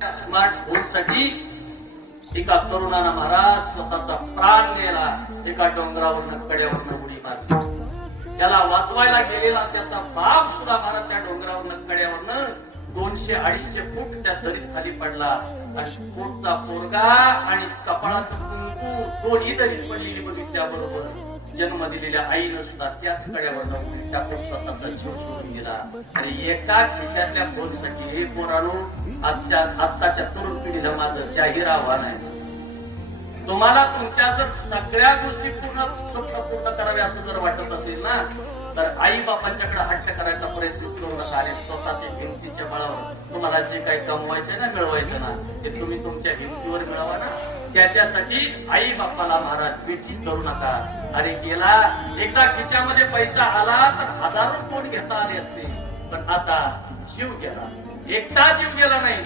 स्मार्टफोनसाठी एका तरुणानं महाराज स्वतःचा प्राण गेला, एका डोंगरावरनं कड्यावरनं उडी मारली. त्याला वाचवायला गेलेला त्याचा बाप सुद्धा महाराज त्या डोंगरावरनं कड्यावरनं 200-250 फूट त्या दरीत खाली पडला. आणि पोटचा पोरगा आणि कपाळाचं कुंकू दोन्ही दरीत पडलेली बघितल्याबरोबर जन्म दिलेल्या आईनं सुद्धा त्याच कड्यावरनं त्या स्वतःचा जीव सोडून गेला. आणि एका खिशातल्या फोनसाठी हे पोरांनो आत्ताच्या तरुण पिढीला माझं जाहीर आव्हान आहे. तुम्हाला तुमच्या जर सगळ्या गोष्टी स्वप्न पूर्ण करावे असं जर वाटत असेल ना, तर आई बापांच्याकडे हट्ट करायचा प्रयत्न करू नका. आणि स्वतःच्या हिमतीच्या बळावर तुम्हाला जे काही कमवायचंय ना, मिळवायचं ना, ते तुम्ही तुमच्या हिमतीवर मिळवा ना. त्याच्यासाठी आई बापाला महाराज बेचीज करू नका. आणि गेला एकदा खिशामध्ये पैसा आला तर हजारो कोट घेता आले असते, पण आता जीव गेला, एकटा जीव गेला नाही.